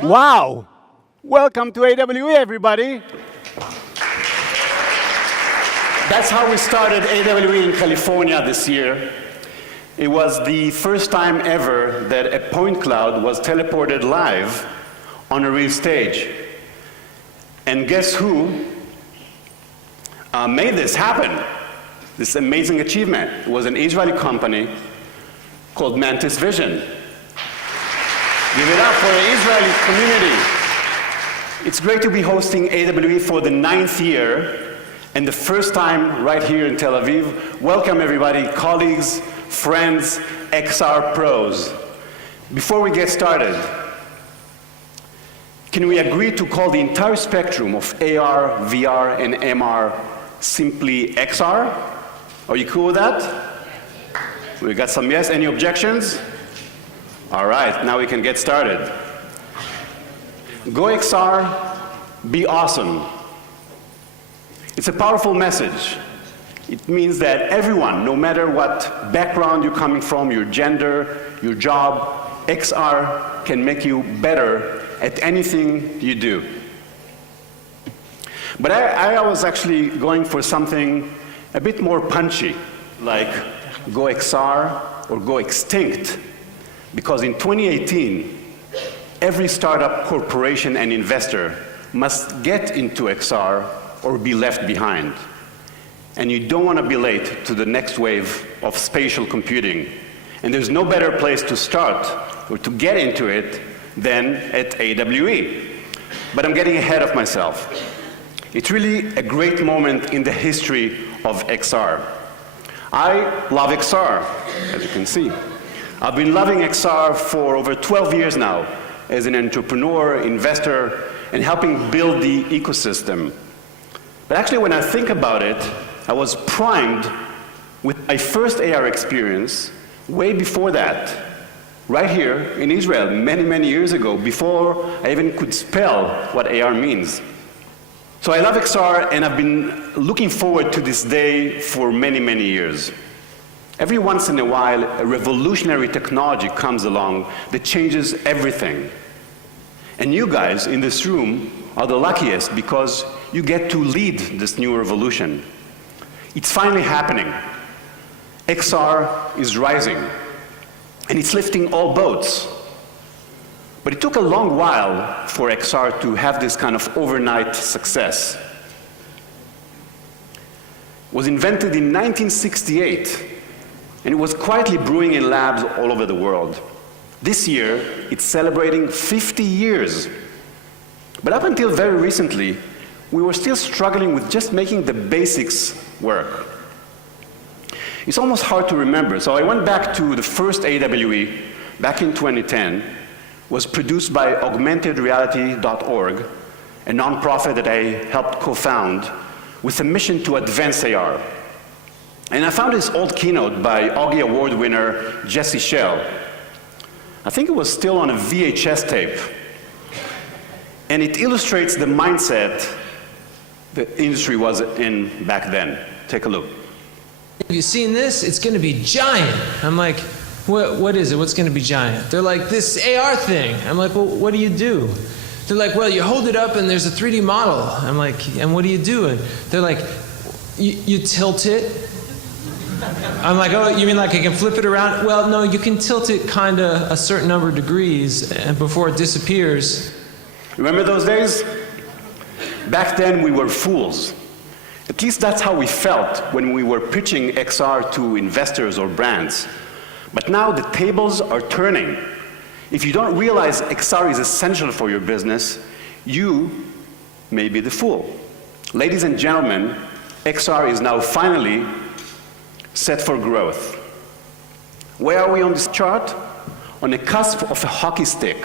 Wow! Welcome to AWE, everybody. That's how we started AWE in California this year. It was the first time ever that a point cloud was teleported live on a real stage. And guess who made this happen? This amazing achievement. It was an Israeli company called Mantis Vision. Give it up for the Israeli community. It's great to be hosting AWE for the 9th year and the first time right here in Tel Aviv. Welcome everybody, colleagues, friends, XR pros. Before we get started, can we agree to call the entire spectrum of AR, VR, and MR simply XR? Are you cool with that? We got some yes. Any objections? All right, now we can get started. Go XR, be awesome. It's a powerful message. It means that everyone, no matter what background you're coming from, your gender, your job, XR can make you better at anything you do. But I was actually going for something a bit more punchy, like go XR or go extinct. Because in 2018, every startup, corporation, and investor must get into XR or be left behind. And you don't want to be late to the next wave of spatial computing. And there's no better place to start or to get into it than at AWE. But I'm getting ahead of myself. It's really a great moment in the history of XR. I love XR, as you can see. I've been loving XR for over 12 years now as an entrepreneur, investor, and helping build the ecosystem. But actually, when I think about it, I was primed with my first AR experience way before that, right here in Israel, many, many years ago, before I even could spell what AR means. So I love XR, and I've been looking forward to this day for many, many years. Every once in a while, a revolutionary technology comes along that changes everything. And you guys in this room are the luckiest because you get to lead this new revolution. It's finally happening. XR is rising, and it's lifting all boats. But it took a long while for XR to have this kind of overnight success. It was invented in 1968, and it was quietly brewing in labs all over the world. This year, it's celebrating 50 years. But up until very recently, we were still struggling with just making the basics work. It's almost hard to remember, so I went back to the first AWE back in 2010. It was produced by AugmentedReality.org, a nonprofit that I helped co-found with a mission to advance AR. And I found this old keynote by Augie Award winner Jesse Schell. I think it was still on a VHS tape. And it illustrates the mindset the industry was in back then. Take a look. Have you seen this? It's going to be giant. I'm like, what is it? What's going to be giant? They're like, this AR thing. I'm like, well, what do you do? They're like, well, you hold it up and there's a 3D model. I'm like, and what do you do? And they're like, you tilt it. I'm like, oh, you mean like I can flip it around? Well, no, you can tilt it kind of a certain number of degrees and before it disappears. Remember those days? Back then, we were fools. At least that's how we felt when we were pitching XR to investors or brands. But now the tables are turning. If you don't realize XR is essential for your business, you may be the fool. Ladies and gentlemen, XR is now finally set for growth. Where are we on this chart? On the cusp of a hockey stick.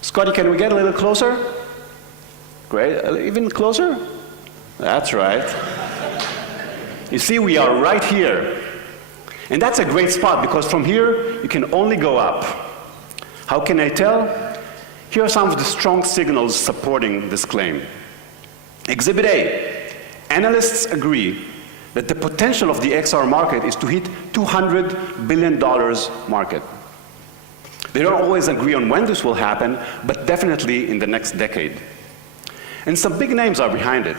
Scotty, can we get a little closer? Great, even closer? That's right. You see, we are right here. And that's a great spot because from here, you can only go up. How can I tell? Here are some of the strong signals supporting this claim. Exhibit A, analysts agree that the potential of the XR market is to hit $200 billion market. They don't always agree on when this will happen, but definitely in the next decade. And some big names are behind it.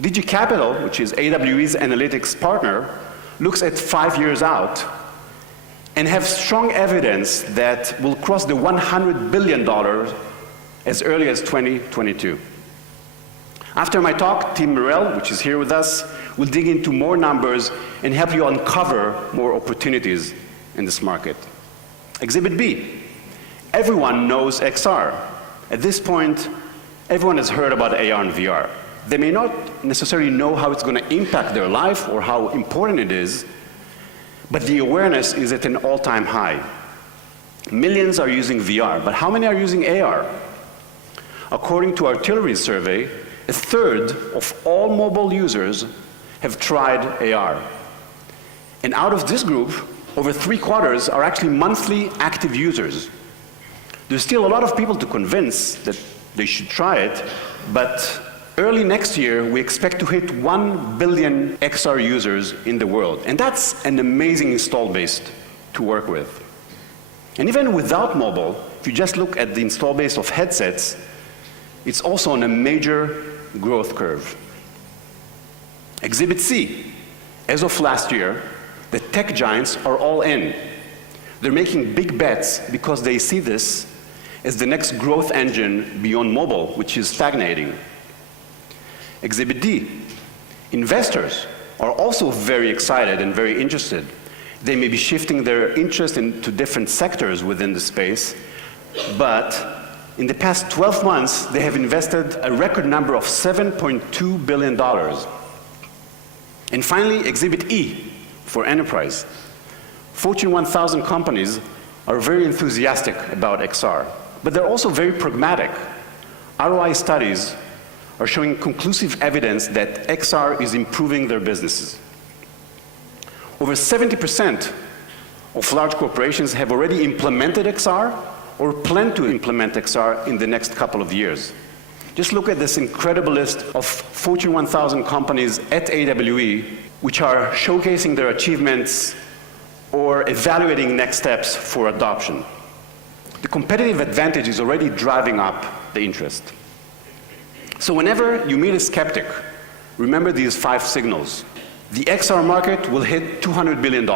DG Capital, which is AWE's analytics partner, looks at 5 years out and have strong evidence that we'll cross the $100 billion as early as 2022. After my talk, Tim Morrell, which is here with us, will dig into more numbers and help you uncover more opportunities in this market. Exhibit B. Everyone knows XR. At this point, everyone has heard about AR and VR. They may not necessarily know how it's going to impact their life or how important it is, but the awareness is at an all-time high. Millions are using VR, but how many are using AR? According to Artillery's survey, 1/3 of all mobile users have tried AR. And out of this group, over 3/4 are actually monthly active users. There's still a lot of people to convince that they should try it, but early next year, we expect to hit 1 billion XR users in the world. And that's an amazing install base to work with. And even without mobile, if you just look at the install base of headsets, it's also on a major growth curve. Exhibit C. As of last year, the tech giants are all in. They're making big bets because they see this as the next growth engine beyond mobile, which is stagnating. Exhibit D. Investors are also very excited and very interested. They may be shifting their interest into different sectors within the space, but in the past 12 months, they have invested a record number of $7.2 billion. And finally, Exhibit E for enterprise. Fortune 1000 companies are very enthusiastic about XR, but they're also very pragmatic. ROI studies are showing conclusive evidence that XR is improving their businesses. Over 70% of large corporations have already implemented XR or plan to implement XR in the next couple of years. Just look at this incredible list of Fortune 1000 companies at AWE, which are showcasing their achievements or evaluating next steps for adoption. The competitive advantage is already driving up the interest. So whenever you meet a skeptic, remember these 5 signals. The XR market will hit $200 billion.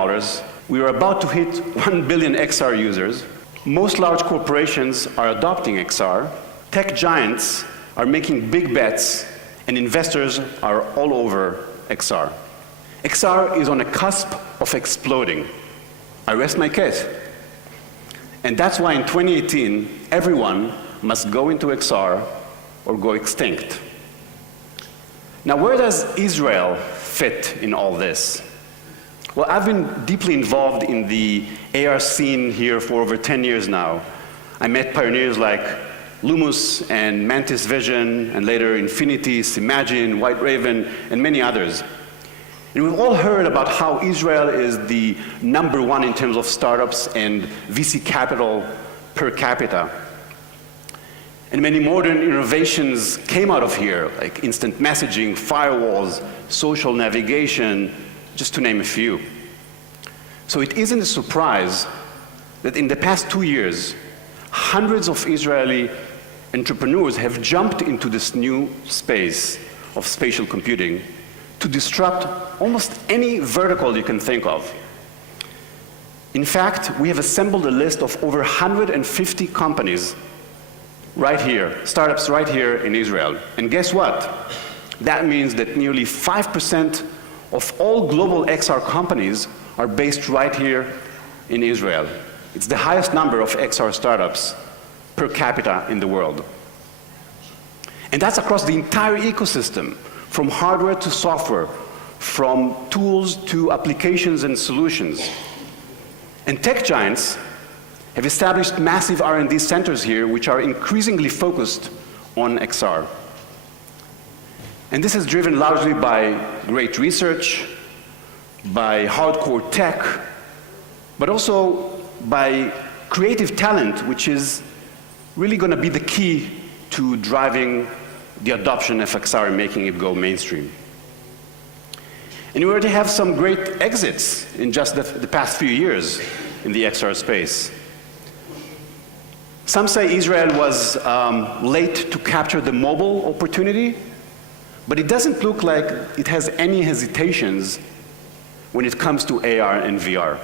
We are about to hit 1 billion XR users. Most large corporations are adopting XR. Tech giants are making big bets, and investors are all over XR. XR is on the cusp of exploding. I rest my case. And that's why in 2018, everyone must go into XR or go extinct. Now, where does Israel fit in all this? Well, I've been deeply involved in the AR scene here for over 10 years now. I met pioneers like Lumus and Mantis Vision, and later Infinity, Imagine, White Raven, and many others. And we've all heard about how Israel is the #1 in terms of startups and VC capital per capita. And many modern innovations came out of here, like instant messaging, firewalls, social navigation, just to name a few. So it isn't a surprise that in the past 2 years, hundreds of Israeli entrepreneurs have jumped into this new space of spatial computing to disrupt almost any vertical you can think of. In fact, we have assembled a list of over 150 companies right here, startups right here in Israel. And guess what? That means that nearly 5% of all global XR companies are based right here in Israel. It's the highest number of XR startups per capita in the world. And that's across the entire ecosystem, from hardware to software, from tools to applications and solutions. And tech giants have established massive R&D centers here, which are increasingly focused on XR. And this is driven largely by great research, by hardcore tech, but also by creative talent, which is really going to be the key to driving the adoption of XR and making it go mainstream. And we already have some great exits in just the past few years in the XR space. Some say Israel was late to capture the mobile opportunity, but it doesn't look like it has any hesitations when it comes to AR and VR.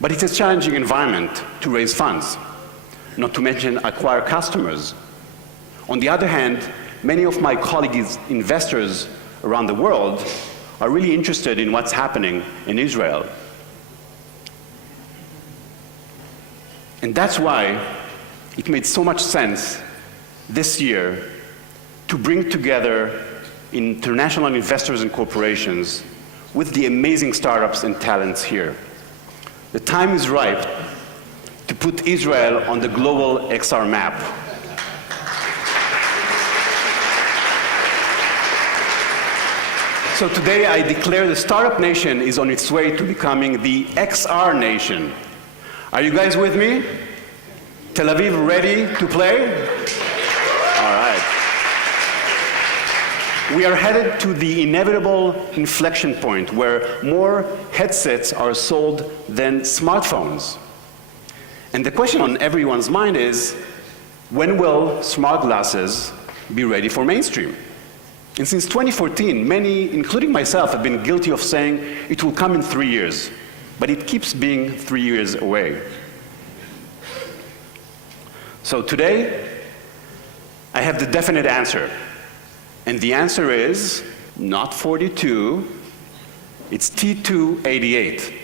But it's a challenging environment to raise funds, not to mention acquire customers. On the other hand, many of my colleagues, investors around the world, are really interested in what's happening in Israel. And that's why it made so much sense this year to bring together international investors and corporations with the amazing startups and talents here. The time is ripe to put Israel on the global XR map. So today I declare the Startup Nation is on its way to becoming the XR Nation. Are you guys with me? Tel Aviv ready to play? All right. We are headed to the inevitable inflection point where more headsets are sold than smartphones. And the question on everyone's mind is, when will smart glasses be ready for mainstream? And since 2014, many, including myself, have been guilty of saying it will come in 3 years, but it keeps being 3 years away. So today, I have the definite answer. And the answer is not 42, it's T288.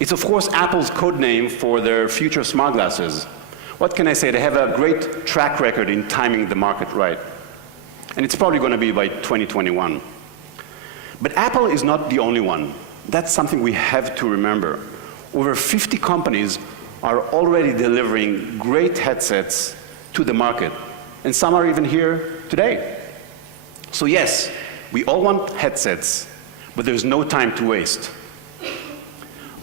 It's of course Apple's code name for their future smart glasses. What can I say? They have a great track record in timing the market right. And it's probably going to be by 2021. But Apple is not the only one. That's something we have to remember. Over 50 companies are already delivering great headsets to the market. And some are even here today. So yes, we all want headsets, but there's no time to waste.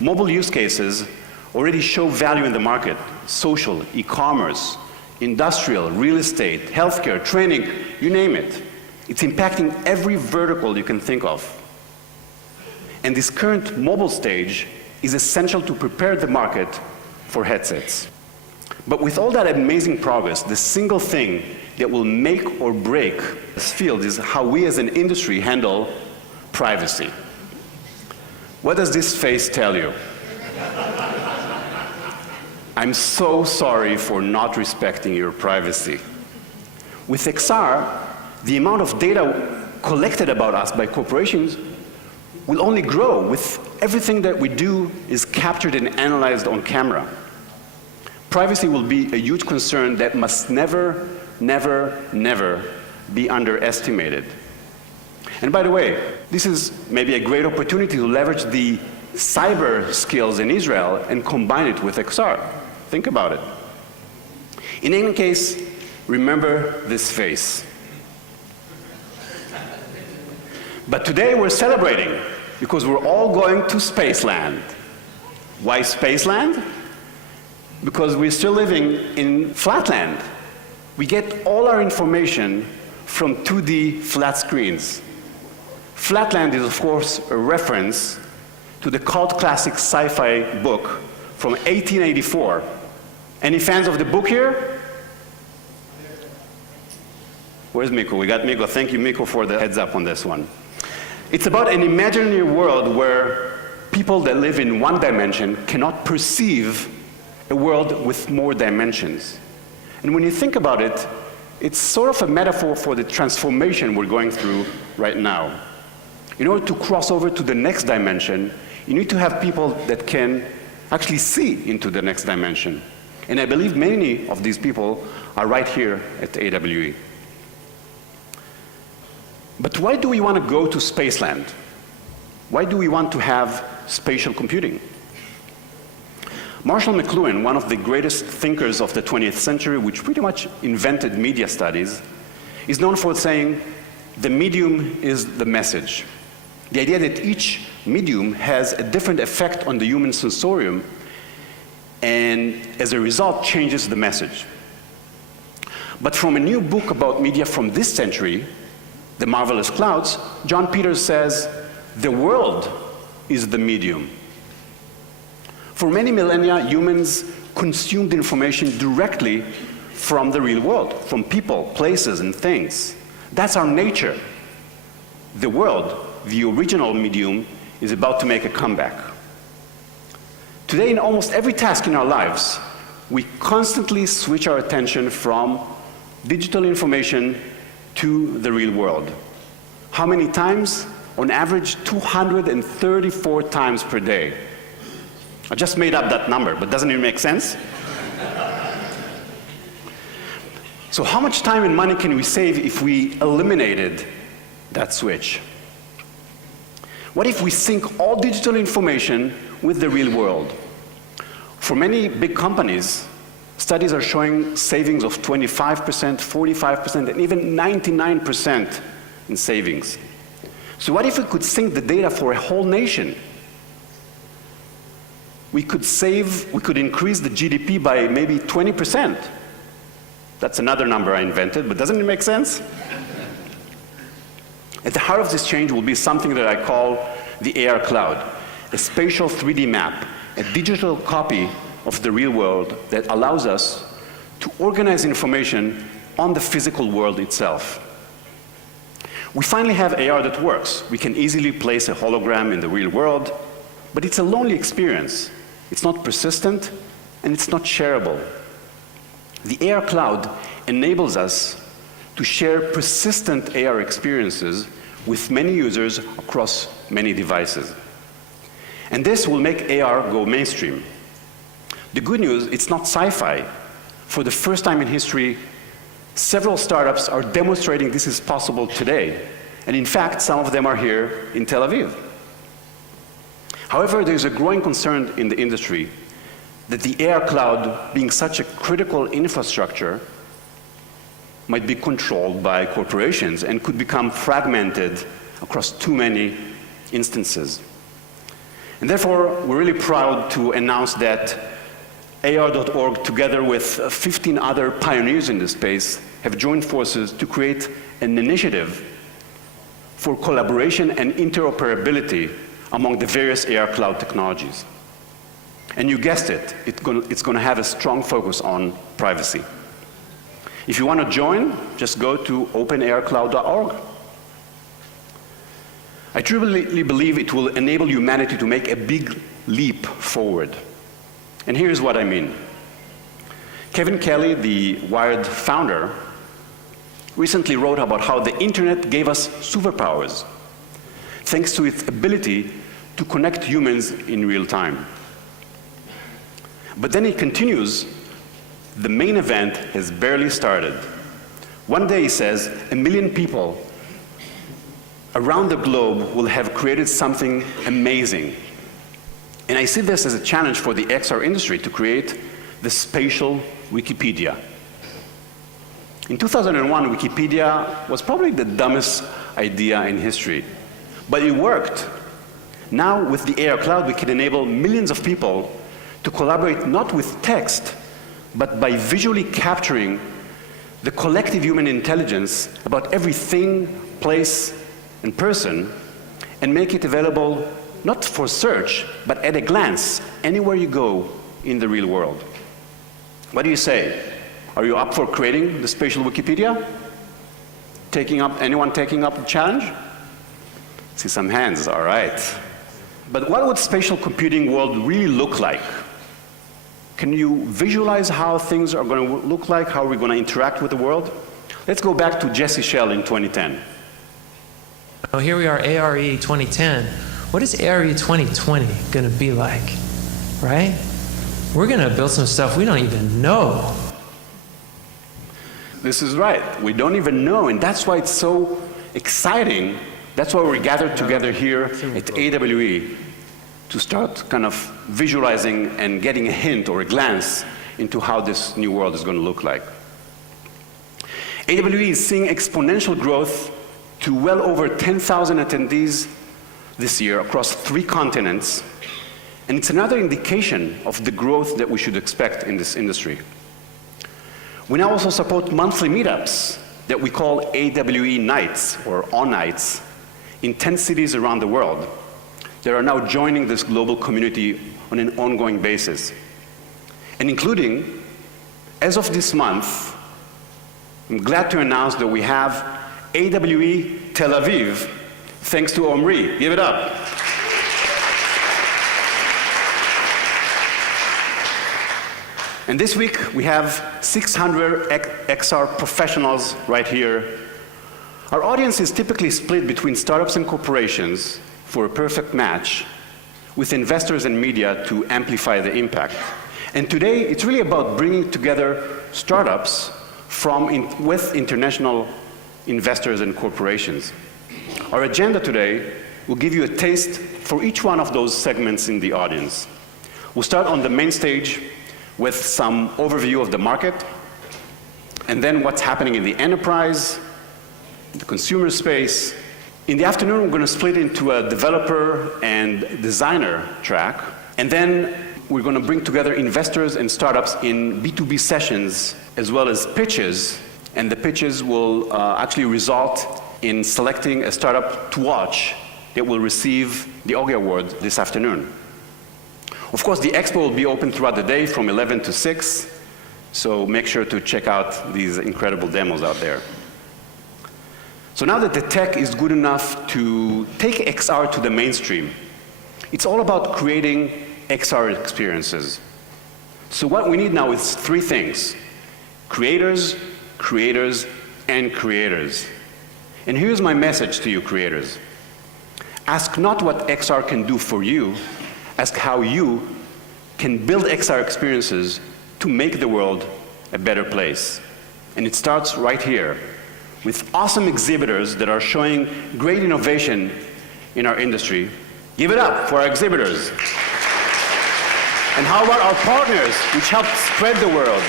Mobile use cases already show value in the market: social, e-commerce, industrial, real estate, healthcare, training, you name it. It's impacting every vertical you can think of. And this current mobile stage is essential to prepare the market for headsets. But with all that amazing progress, the single thing that will make or break this field is how we as an industry handle privacy. What does this face tell you? I'm so sorry for not respecting your privacy. With XR, the amount of data collected about us by corporations will only grow. With everything that we do is captured and analyzed on camera. Privacy will be a huge concern that must never, never, never be underestimated. And by the way, this is maybe a great opportunity to leverage the cyber skills in Israel and combine it with XR. Think about it. In any case, remember this face. But today we're celebrating because we're all going to Spaceland. Why Spaceland? Because we're still living in flatland. We get all our information from 2D flat screens. Flatland is, of course, a reference to the cult classic sci-fi book from 1884. Any fans of the book here? Where's Miko? We got Miko. Thank you, Miko, for the heads up on this one. It's about an imaginary world where people that live in one dimension cannot perceive a world with more dimensions. And when you think about it, it's sort of a metaphor for the transformation we're going through right now. In order to cross over to the next dimension, you need to have people that can actually see into the next dimension. And I believe many of these people are right here at AWE. But why do we want to go to Spaceland? Why do we want to have spatial computing? Marshall McLuhan, one of the greatest thinkers of the 20th century, which pretty much invented media studies, is known for saying, the medium is the message. The idea that each medium has a different effect on the human sensorium and as a result changes the message. But from a new book about media from this century, The Marvelous Clouds, John Peters says, the world is the medium. For many millennia, humans consumed information directly from the real world, from people, places, and things. That's our nature. The world, the original medium, is about to make a comeback. Today, in almost every task in our lives, we constantly switch our attention from digital information to the real world. How many times? On average, 234 times per day. I just made up that number, but doesn't it make sense? So how much time and money can we save if we eliminated that switch? What if we sync all digital information with the real world? For many big companies, studies are showing savings of 25%, 45%, and even 99% in savings. So what if we could sync the data for a whole nation? We could increase the GDP by maybe 20%. That's another number I invented, but doesn't it make sense? At the heart of this change will be something that I call the AR cloud, a spatial 3D map, a digital copy of the real world that allows us to organize information on the physical world itself. We finally have AR that works. We can easily place a hologram in the real world, but it's a lonely experience. It's not persistent, and it's not shareable. The AR cloud enables us to share persistent AR experiences with many users across many devices. And this will make AR go mainstream. The good news, it's not sci-fi. For the first time in history, several startups are demonstrating this is possible today. And in fact, some of them are here in Tel Aviv. However, there's a growing concern in the industry that the AR cloud, being such a critical infrastructure, might be controlled by corporations and could become fragmented across too many instances. And therefore, we're really proud to announce that AR.org, together with 15 other pioneers in this space, have joined forces to create an initiative for collaboration and interoperability among the various AR cloud technologies. And you guessed it, it's going to have a strong focus on privacy. If you want to join, just go to openarcloud.org. I truly believe it will enable humanity to make a big leap forward. And here's what I mean. Kevin Kelly, the Wired founder, recently wrote about how the internet gave us superpowers, thanks to its ability to connect humans in real time. But then he continues, the main event has barely started. One day, he says, 1 million people around the globe will have created something amazing. And I see this as a challenge for the XR industry to create the spatial Wikipedia. In 2001, Wikipedia was probably the dumbest idea in history, but it worked. Now, with the AR cloud, we can enable millions of people to collaborate not with text, but by visually capturing the collective human intelligence about everything, place, and person, and make it available not for search, but at a glance, anywhere you go in the real world. What do you say? Are you up for creating the spatial Wikipedia? Anyone taking up the challenge? See some hands, all right. But what would spatial computing world really look like? Can you visualize how things are going to look like, how we're going to interact with the world? Let's go back to Jesse Schell in 2010. Oh, here we are, ARE 2010. What is ARE 2020 going to be like, right? We're going to build some stuff we don't even know. This is right. We don't even know, and that's why it's so exciting. That's why we're gathered together here at AWE to start kind of visualizing and getting a hint or a glance into how this new world is going to look like. AWE is seeing exponential growth to well over 10,000 attendees this year across 3 continents, and it's another indication of the growth that we should expect in this industry. We now also support monthly meetups that we call AWE Nights, or On-Nights, in 10 cities around the world that are now joining this global community on an ongoing basis. and including, as of this month, I'm glad to announce that we have AWE Tel Aviv, thanks to Omri. Give it up. And this week, we have 600 XR professionals right here. Our audience is typically split between startups and corporations for a perfect match, with investors and media to amplify the impact. And today, it's really about bringing together startups with international investors and corporations. Our agenda today will give you a taste for each one of those segments in the audience. We'll start on the main stage with some overview of the market, and then what's happening in the enterprise, the consumer space. In the afternoon, we're going to split into a developer and designer track, and then we're going to bring together investors and startups in B2B sessions, as well as pitches, and the pitches will actually result in selecting a startup to watch that will receive the AWE Award this afternoon. Of course, the Expo will be open throughout the day from 11 to 6, so make sure to check out these incredible demos out there. So now that the tech is good enough to take XR to the mainstream, it's all about creating XR experiences. So what we need now is three things: creators, creators, and creators. And here's my message to you creators. Ask not what XR can do for you, ask how you can build XR experiences to make the world a better place. And it starts right here, with awesome exhibitors that are showing great innovation in our industry. Give it up for our exhibitors. And how about our partners, which help spread the world?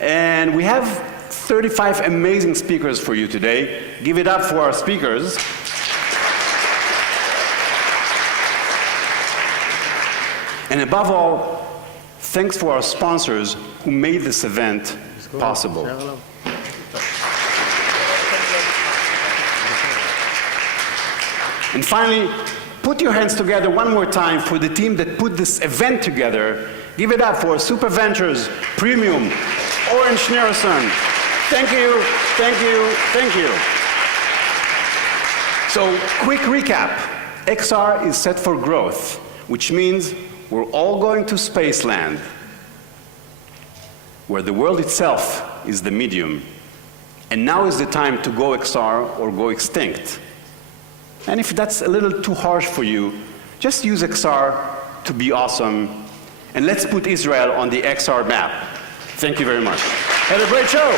And we have 35 amazing speakers for you today. Give it up for our speakers. And above all, thanks for our sponsors who made this event possible. And finally, put your hands together one more time for the team that put this event together. Give it up for Super Ventures, Premium, Oren Schneerson. Thank you, thank you, thank you. So, quick recap. XR is set for growth, which means we're all going to Spaceland, where the world itself is the medium. And now is the time to go XR or go extinct. And if that's a little too harsh for you, just use XR to be awesome. And let's put Israel on the XR map. Thank you very much. Have a great show.